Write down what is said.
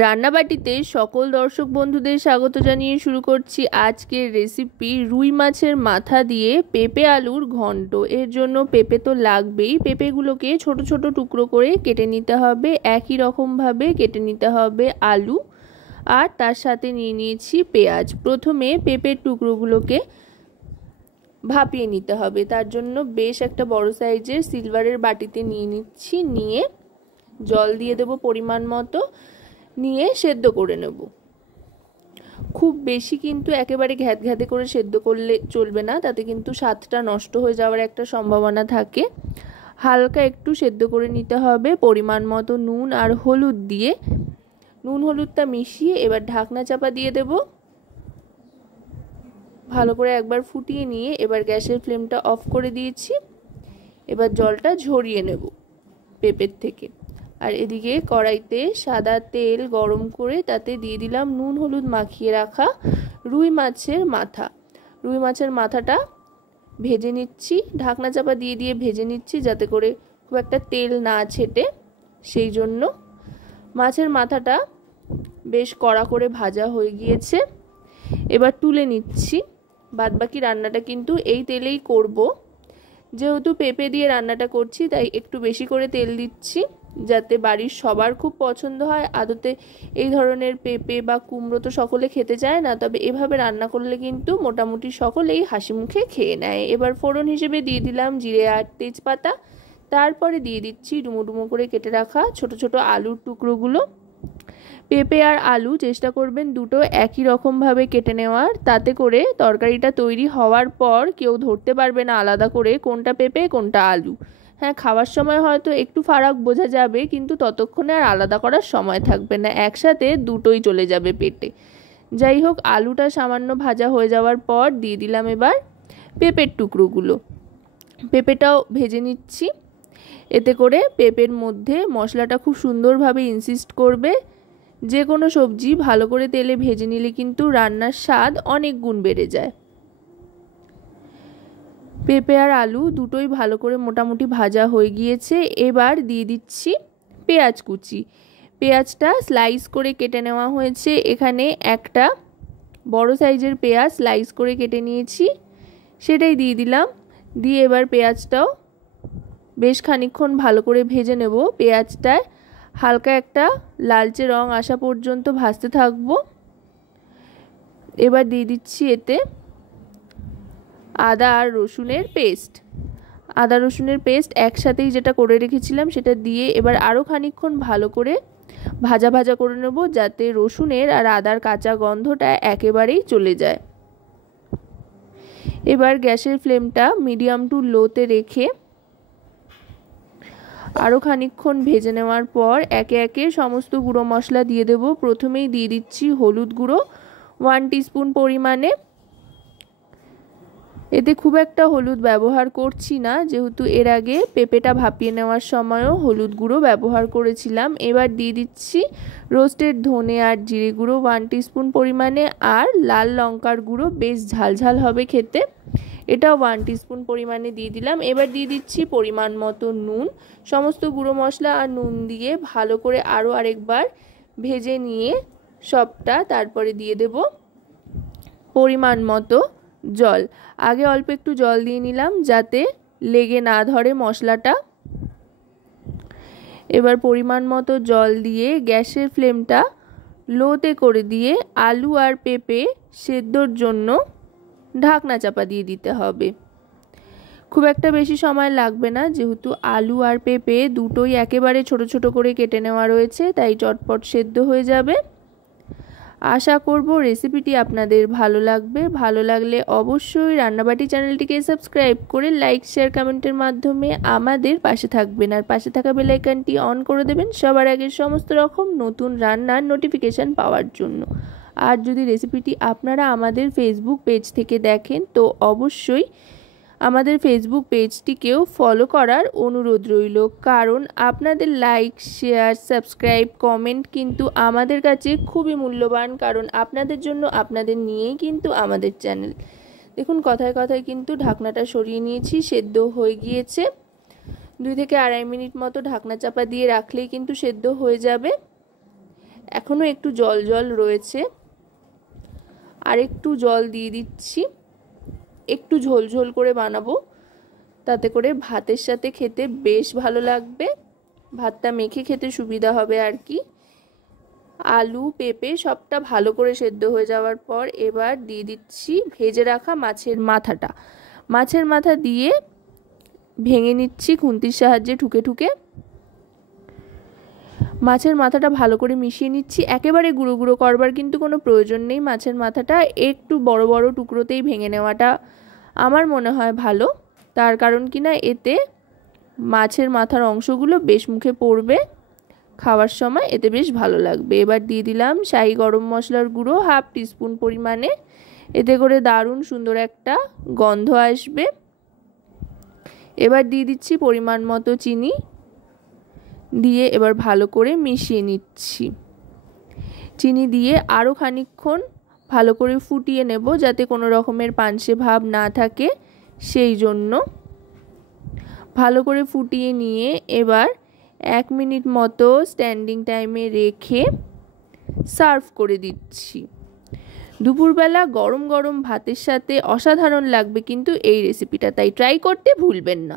রান্নাবাটিতে সকল দর্শক বন্ধুদের স্বাগত জানিয়ে শুরু করছি আজকের রেসিপি রুই মাছের মাথা দিয়ে পেঁপে আলুর ঘন্ট। এর জন্য পেঁপে তো লাগবেই। পেঁপেগুলোকে ছোট ছোট টুকরো করে কেটে নিতে হবে। একই রকমভাবে কেটে নিতে হবে আলু, আর তার সাথে নিয়ে নিয়েছি পেঁয়াজ। প্রথমে পেঁপের টুকরোগুলোকে ভাপিয়ে নিতে হবে। তার জন্য বেশ একটা বড় সাইজের সিলভারের বাটিতে নিয়ে নিচ্ছি। নিয়ে জল দিয়ে দেব পরিমাণ মতো, নিয়ে সেদ্ধ করে নেব। খুব বেশি কিন্তু একেবারে ঘ্যাতে করে সেদ্ধ করলে চলবে না, তাতে কিন্তু স্বাদটা নষ্ট হয়ে যাওয়ার একটা সম্ভাবনা থাকে। হালকা একটু সেদ্ধ করে নিতে হবে। পরিমাণ মতো নুন আর হলুদ দিয়ে নুন হলুদটা মিশিয়ে এবার ঢাকনা চাপা দিয়ে দেব। ভালো করে একবার ফুটিয়ে নিয়ে এবার গ্যাসের ফ্লেমটা অফ করে দিয়েছি। এবার জলটা ঝরিয়ে নেব পেঁপের থেকে। আর এদিকে কড়াইতে সাদা তেল গরম করে তাতে দিয়ে দিলাম নুন হলুদ মাখিয়ে রাখা রুই মাছের মাথা। রুই মাছের মাথাটা ভেজে নিচ্ছি, ঢাকনা চাপা দিয়ে দিয়ে ভেজে নিচ্ছি, যাতে করে খুব একটা তেল না ছেটে। সেই জন্য মাছের মাথাটা বেশ কড়া করে ভাজা হয়ে গিয়েছে। এবার তুলে নিচ্ছি। বাদবাকি রান্নাটা কিন্তু এই তেলেই করব। যেহেতু পেঁপে দিয়ে রান্নাটা করছি তাই একটু বেশি করে তেল দিচ্ছি, যাতে বাড়ির সবার খুব পছন্দ হয়। আদতে এই ধরনের পেঁপে বা কুমড়ো তো সকলে খেতে চায় না, তবে এভাবে রান্না করলে কিন্তু মোটামুটি সকলেই হাসি মুখে খেয়ে নেয়। এবার ফোড়ন হিসেবে দিয়ে দিলাম জিরে আর তেজপাতা। তারপরে দিয়ে দিচ্ছি ডুমো ডুমো করে কেটে রাখা ছোট ছোট আলুর টুকরোগুলো। পেঁপে আর আলু চেষ্টা করবেন দুটো একই রকমভাবে কেটে নেওয়ার, তাতে করে তরকারিটা তৈরি হওয়ার পর কেউ ধরতে পারবে না আলাদা করে কোনটা পেঁপে কোনটা আলু। হ্যাঁ, খাওয়ার সময় হয়তো একটু ফারাক বোঝা যাবে, কিন্তু ততক্ষণে আর আলাদা করার সময় থাকবে না, একসাথে দুটোই চলে যাবে পেটে। যাই হোক, আলুটা সামান্য ভাজা হয়ে যাওয়ার পর দিয়ে দিলাম এবার পেঁপের টুকরোগুলো। পেঁপেটাও ভেজে নিচ্ছি। এতে করে পেঁপের মধ্যে মশলাটা খুব সুন্দরভাবে ইনসিস্ট করবে। যে কোনো সবজি ভালো করে তেলে ভেজে নিলে কিন্তু রান্নার স্বাদ অনেক গুণ বেড়ে যায়। পেঁপে আর আলু দুটোই ভালো করে মোটামুটি ভাজা হয়ে গিয়েছে। এবার দিয়ে দিচ্ছি পেঁয়াজ কুচি। পেঁয়াজটা স্লাইস করে কেটে নেওয়া হয়েছে। এখানে একটা বড় সাইজের পেঁয়াজ স্লাইস করে কেটে নিয়েছি, সেটাই দিয়ে দিলাম। দিয়ে এবার পেঁয়াজটাও বেশ খানিকক্ষণ ভালো করে ভেজে নেব। পেঁয়াজটায় হালকা একটা লালচে রং আসা পর্যন্ত ভাজতে থাকবো। এবার দিয়ে দিচ্ছি এতে আদা আর রসুনের পেস্ট। আদা রসুনের পেস্ট একসাথেই যেটা করে রেখেছিলাম সেটা দিয়ে এবার আরও খানিকক্ষণ ভালো করে ভাজা ভাজা করে নেব, যাতে রসুনের আর আদার কাঁচা গন্ধটা একেবারেই চলে যায়। এবার গ্যাসের ফ্লেমটা মিডিয়াম টু লোতে রেখে আরও খানিকক্ষণ ভেজে নেওয়ার পর একে একে সমস্ত গুঁড়ো মশলা দিয়ে দেব। প্রথমেই দিয়ে দিচ্ছি হলুদ গুঁড়ো 1 টিস্পুন পরিমাণে। এতে খুব একটা হলুদ ব্যবহার করছি না, যেহেতু এর আগে পেঁপেটা ভাপিয়ে নেওয়ার সময়ও হলুদ গুঁড়ো ব্যবহার করেছিলাম। এবার দিয়ে দিচ্ছি রোস্টেড ধনে আর জিরে গুঁড়ো 1 টিস্পুন পরিমাণে, আর লাল লঙ্কার গুঁড়ো, বেশ ঝালঝাল হবে খেতে, এটাও 1 টিস্পুন পরিমাণে দিয়ে দিলাম। এবার দিয়ে দিচ্ছি পরিমাণ মতো নুন। সমস্ত গুঁড়ো মশলা আর নুন দিয়ে ভালো করে আরও আরেকবার ভেজে নিয়ে সবটা তারপরে দিয়ে দেব পরিমাণ মতো জল। আগে অল্প একটু জল দিয়ে নিলাম যাতে লেগে না ধরে মশলাটা। এবার পরিমাণ মতো জল দিয়ে গ্যাসের ফ্লেমটা লোতে করে দিয়ে আলু আর পেঁপে সেদ্ধর জন্য ঢাকনা চাপা দিয়ে দিতে হবে। খুব একটা বেশি সময় লাগবে না, যেহেতু আলু আর পেঁপে দুটোই একেবারে ছোট ছোট করে কেটে নেওয়া রয়েছে, তাই চটপট সেদ্ধ হয়ে যাবে। আশা করব রেসিপিটি আপনাদের ভালো লাগবে। ভালো লাগলে অবশ্যই রান্নাবাটি চ্যানেলটিকে সাবস্ক্রাইব করে লাইক শেয়ার কমেন্টের মাধ্যমে আমাদের পাশে থাকবেন, আর পাশে থাকা বেল আইকনটি অন করে দেবেন সবার আগে সমস্ত রকম নতুন রান্নার নোটিফিকেশান পাওয়ার জন্য। আর যদি রেসিপিটি আপনারা আমাদের ফেসবুক পেজ থেকে দেখেন তো অবশ্যই আমাদের ফেসবুক পেজটিকেও ফলো করার অনুরোধ রইল, কারণ আপনাদের লাইক শেয়ার সাবস্ক্রাইব কমেন্ট কিন্তু আমাদের কাছে খুবই মূল্যবান, কারণ আপনাদের জন্য আপনাদের নিয়েই কিন্তু আমাদের চ্যানেল। দেখুন কথায় কথায় কিন্তু ঢাকনাটা সরিয়ে নিয়েছি, সেদ্ধ হয়ে গিয়েছে। 2 থেকে আড়াই মিনিট মতো ঢাকনা চাপা দিয়ে রাখলেই কিন্তু সেদ্ধ হয়ে যাবে। এখনও একটু জল জল রয়েছে, আর একটু জল দিয়ে দিচ্ছি। একটু ঝোল ঝোল করে বানাবো, তাতে করে ভাতের সাথে খেতে বেশ ভালো লাগবে, ভাতটা মেখে খেতে সুবিধা হবে আর কি। আলু পেঁপে সবটা ভালো করে সেদ্ধ হয়ে যাওয়ার পর এবার দিয়ে দিচ্ছি ভেজে রাখা মাছের মাথাটা। মাছের মাথা দিয়ে ভেঙে নিচ্ছি খুন্তির সাহায্যে ঠুকে ঠুকে। মাছের মাথাটা ভালো করে মিশিয়ে নিচ্ছি, একেবারে গুঁড়ো গুঁড়ো করবার কিন্তু কোনো প্রয়োজন নেই। মাছের মাথাটা একটু বড় বড় টুকরোতেই ভেঙে নেওয়াটা আমার মনে হয় ভালো, তার কারণ কি না এতে মাছের মাথার অংশগুলো বেশ মুখে পড়বে, খাওয়ার সময় এতে বেশ ভালো লাগবে। এবার দিয়ে দিলাম শাহি গরম মশলার গুঁড়ো 1/2 টিস্পুন পরিমাণে, এতে করে দারুণ সুন্দর একটা গন্ধ আসবে। এবার দিয়ে দিচ্ছি পরিমাণ মতো চিনি, দিয়ে এবার ভালো করে মিশিয়ে নিচ্ছি। চিনি দিয়ে আরও খানিকক্ষণ ভালো করে ফুটিয়ে নেব, যাতে কোনো রকমের পানসে ভাব না থাকে, সেই জন্য ভালো করে ফুটিয়ে নিয়ে এবার 1 মিনিট মতো স্ট্যান্ডিং টাইমে রেখে সার্ভ করে দিচ্ছি। দুপুরবেলা গরম গরম ভাতের সাথে অসাধারণ লাগবে কিন্তু এই রেসিপিটা, তাই ট্রাই করতে ভুলবেন না।